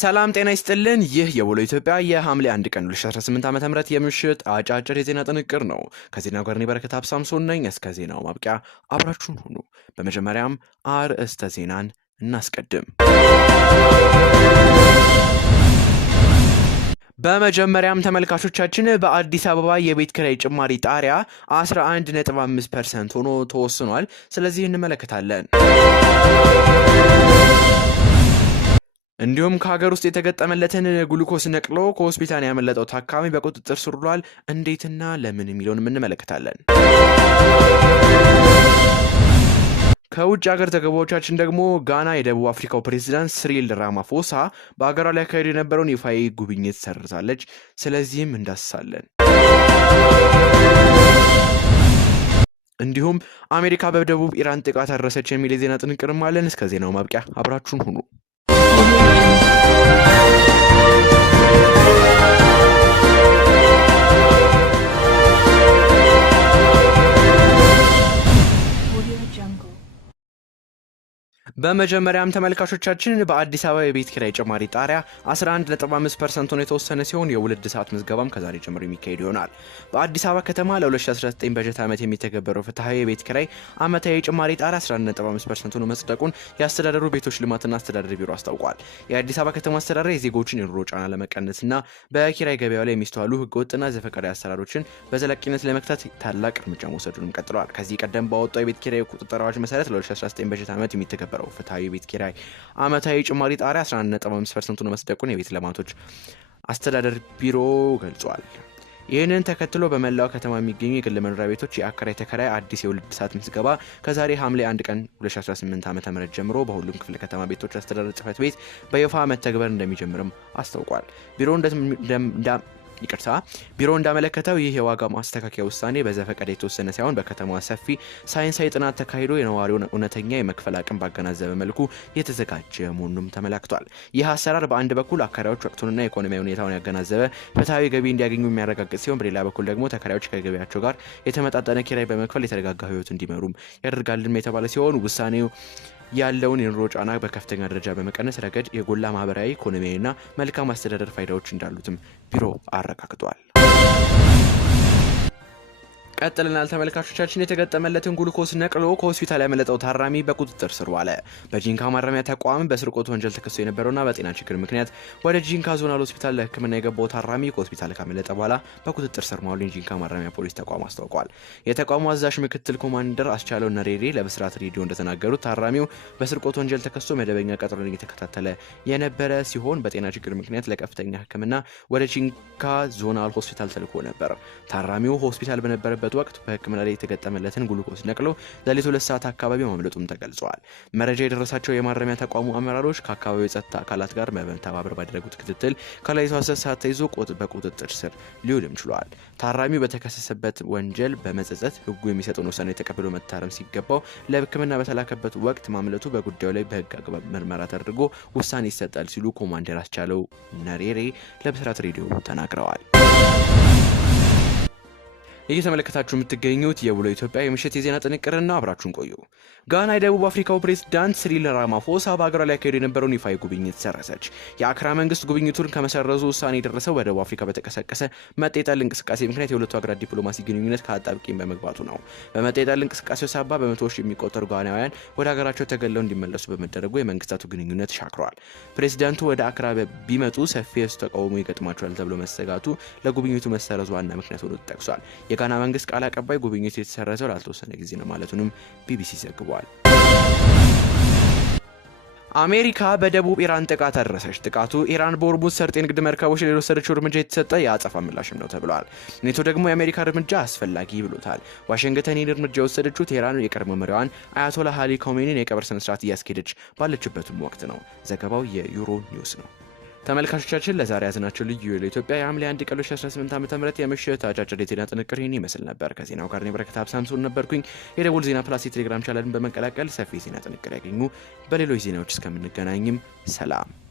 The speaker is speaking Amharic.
ሰላም ጤና ይስጥልን። ይህ የውሎ ኢትዮጵያ የሐምሌ 1 ቀን 2018 ዓ.ም የምሽት አጫጭር የዜና ጥንቅር ነው። ከዜናው ጋር እኔ በረከት አብሳምሶን ነኝ። እስከ ዜናው ማብቂያ አብራችሁን ሁኑ። በመጀመሪያም አርዕስተ ዜናን እናስቀድም። በመጀመሪያም ተመልካቾቻችን በአዲስ አበባ የቤት ኪራይ ጭማሪ ጣሪያ 11.5% ሆኖ ተወስኗል። ስለዚህ እንመለከታለን። እንዲሁም ከሀገር ውስጥ የተገጠመለትን ግሉኮስ ነቅሎ ከሆስፒታል ያመለጠው ታካሚ በቁጥጥር ስር ውሏል። እንዴትና ለምን የሚለውን እንመለከታለን። ከውጭ ሀገር ዘገባዎቻችን ደግሞ ጋና የደቡብ አፍሪካው ፕሬዝዳንት ሲሪል ራማፎሳ በሀገሯ ላይ ያካሄዱ የነበረውን ይፋዊ ጉብኝት ሰርዛለች። ስለዚህም እንዳስሳለን። እንዲሁም አሜሪካ በደቡብ ኢራን ጥቃት አደረሰች የሚል የዜና ጥንቅርም አለን። እስከ ዜናው ማብቂያ አብራችሁን ሁኑ። በመጀመሪያም ተመልካቾቻችን በአዲስ አበባ የቤት ኪራይ ጭማሪ ጣሪያ 11.5% ሆኖ የተወሰነ ሲሆን የውልድ ሰዓት ምዝገባም ከዛሬ ጀምሮ የሚካሄድ ይሆናል። በአዲስ አበባ ከተማ ለ2019 በጀት ዓመት የሚተገበረው ፍትሐዊ የቤት ኪራይ ዓመታዊ ጭማሪ ጣሪያ 11.5% ሆኖ መጽደቁን የአስተዳደሩ ቤቶች ልማትና አስተዳደር ቢሮ አስታውቋል። የአዲስ አበባ ከተማ አስተዳደር የዜጎችን የኑሮ ጫና ለመቀነስና በኪራይ ገበያው ላይ የሚስተዋሉ ህገወጥና ዘፈቀዳዊ አሰራሮችን በዘላቂነት ለመክታት ታላቅ እርምጃ መውሰዱንም ቀጥሏል። ከዚህ ቀደም ባወጣው የቤት ኪራይ ቁጥጥር አዋጅ መሰረት ለ2019 በጀት ዓመት የሚተገበረው ፍትሐዊ ቤት ኪራይ ዓመታዊ ጭማሪ ጣሪያ 11.5% ነው መስደቁን የቤት ልማቶች አስተዳደር ቢሮ ገልጿል። ይህንን ተከትሎ በመላው ከተማ የሚገኙ የግል መኖሪያ ቤቶች የአከራይ ተከራይ አዲስ የውልድ ሰዓት ምዝገባ ከዛሬ ሐምሌ 1 ቀን 2018 ዓ.ም ጀምሮ በሁሉም ክፍለ ከተማ ቤቶች አስተዳደር ጽሕፈት ቤት በይፋ መተግበር እንደሚጀምርም አስታውቋል። ቢሮ እንዳመለከተው ይህ የዋጋ ማስተካከያ ውሳኔ በዘፈቀደ የተወሰነ ሳይሆን በከተማዋ ሰፊ ሳይንሳዊ ጥናት ተካሂዶ የነዋሪውን እውነተኛ የመክፈል አቅም ባገናዘበ መልኩ የተዘጋጀ መሆኑንም ተመላክቷል። ይህ አሰራር በአንድ በኩል አከራዮች ወቅቱንና የኢኮኖሚያዊ ሁኔታውን ያገናዘበ ፍትሐዊ ገቢ እንዲያገኙ የሚያረጋግጥ ሲሆን፣ በሌላ በኩል ደግሞ ተከራዮች ከገቢያቸው ጋር የተመጣጠነ ኪራይ በመክፈል የተረጋጋ ሕይወት እንዲመሩም ያደርጋልም የተባለ ሲሆን ውሳኔው ያለውን የኑሮ ጫና በከፍተኛ ደረጃ በመቀነስ ረገድ የጎላ ማህበራዊ፣ ኢኮኖሚያዊና መልካም አስተዳደር ፋይዳዎች እንዳሉትም ቢሮ አረጋግጧል። ቀጥለናል ተመልካቾቻችን። የተገጠመለትን ግሉኮስ ነቅሎ ከሆስፒታል ያመለጠው ታራሚ በቁጥጥር ስር ዋለ። በጂንካ ማረሚያ ተቋም በስርቆት ወንጀል ተከሶ የነበረውና በጤና ችግር ምክንያት ወደ ጂንካ ዞናል ሆስፒታል ለሕክምና የገባው ታራሚ ከሆስፒታል ካመለጠ በኋላ በቁጥጥር ስር መዋሉን ጂንካ ማረሚያ ፖሊስ ተቋም አስታውቋል። የተቋሙ አዛዥ ምክትል ኮማንደር አስቻለው ነሬሬ ለብስራት ሬዲዮ እንደተናገሩት ታራሚው በስርቆት ወንጀል ተከሶ መደበኛ ቀጠሮን እየተከታተለ የነበረ ሲሆን በጤና ችግር ምክንያት ለከፍተኛ ሕክምና ወደ ጂንካ ዞናል ሆስፒታል ተልኮ ነበር። ታራሚው ሆስፒታል በነበረበት ወቅት በህክምና ላይ የተገጠመለትን ግሉኮስ ነቅሎ ለሊቱ 2 ሰዓት አካባቢ ማምለጡም ተገልጿል። መረጃ የደረሳቸው የማረሚያ ተቋሙ አመራሮች ከአካባቢው የጸጥታ አካላት ጋር በመተባበር ባደረጉት ክትትል ከሌሊቱ 10 ሰዓት ተይዞ በቁጥጥር ስር ሊውልም ችሏል። ታራሚው በተከሰሰበት ወንጀል በመጸጸት ህጉ የሚሰጠውን ውሳኔ ተቀብሎ መታረም ሲገባው ለህክምና በተላከበት ወቅት ማምለጡ በጉዳዩ ላይ በህግ አግባብ ምርመራ ተደርጎ ውሳኔ ይሰጣል ሲሉ ኮማንደር አስቻለው ነሬሬ ለብስራት ሬዲዮ ተናግረዋል። እየተመለከታችሁ የምትገኙት የውሎ ኢትዮጵያ የምሽት የዜና ጥንቅርና አብራችሁን ቆዩ። ጋና የደቡብ አፍሪካው ፕሬዝዳንት ሲሪል ራማፎሳ በሀገሯ ላይ ያካሄዱ የነበረውን ይፋዊ ጉብኝት ሰረዘች። የአክራ መንግስት ጉብኝቱን ከመሰረዙ ውሳኔ የደረሰው በደቡብ አፍሪካ በተቀሰቀሰ መጤጠል እንቅስቃሴ ምክንያት የሁለቱ ሀገራት ዲፕሎማሲ ግንኙነት ከአጣብቂኝ በመግባቱ ነው። በመጤጠል እንቅስቃሴው ሳቢያ በመቶዎች የሚቆጠሩ ጋናውያን ወደ ሀገራቸው ተገለው እንዲመለሱ በመደረጉ የመንግስታቱ ግንኙነት ሻክረዋል። ፕሬዝዳንቱ ወደ አክራ ቢመጡ ሰፊ የህዝብ ተቃውሞ ይገጥማቸዋል ተብሎ መሰጋቱ ለጉብኝቱ መሰረዙ ዋና ምክንያት ሆኖ ተጠቅሷል። የጋና መንግስት ቃል አቀባይ ጉብኝቱ የተሰረዘው ላልተወሰነ ጊዜ ነው ማለቱንም ቢቢሲ ዘግቧል። አሜሪካ በደቡብ ኢራን ጥቃት አደረሰች። ጥቃቱ ኢራን በሆርሙዝ ሰርጥ የንግድ መርከቦች ላይ የወሰደችው እርምጃ የተሰጠ የአጸፋ ምላሽም ነው ተብሏል። ኔቶ ደግሞ የአሜሪካ እርምጃ አስፈላጊ ብሎታል። ዋሽንግተን ይህን እርምጃ የወሰደችው ቴህራን የቀድሞ መሪዋን አያቶላ አሊ ኮሜኒን የቀብር ስነስርዓት እያስኬደች ባለችበትም ወቅት ነው። ዘገባው የዩሮ ኒውስ ነው። ተመልካቾቻችን ለዛሬ ያዝናቸው ልዩ ለኢትዮጵያ የሐምሌ 1 ቀን 2018 ዓ.ም የምሽት አጫጭር የዜና ጥንቅር ይህን ይመስል ነበር። ከዜናው ጋር በረከት አብሳምሶን ነበርኩኝ። የደቡል ዜና ፕላስ የቴሌግራም ቻናልን በመቀላቀል ሰፊ ዜና ጥንቅር ያገኙ። በሌሎች ዜናዎች እስከምንገናኝም ሰላም።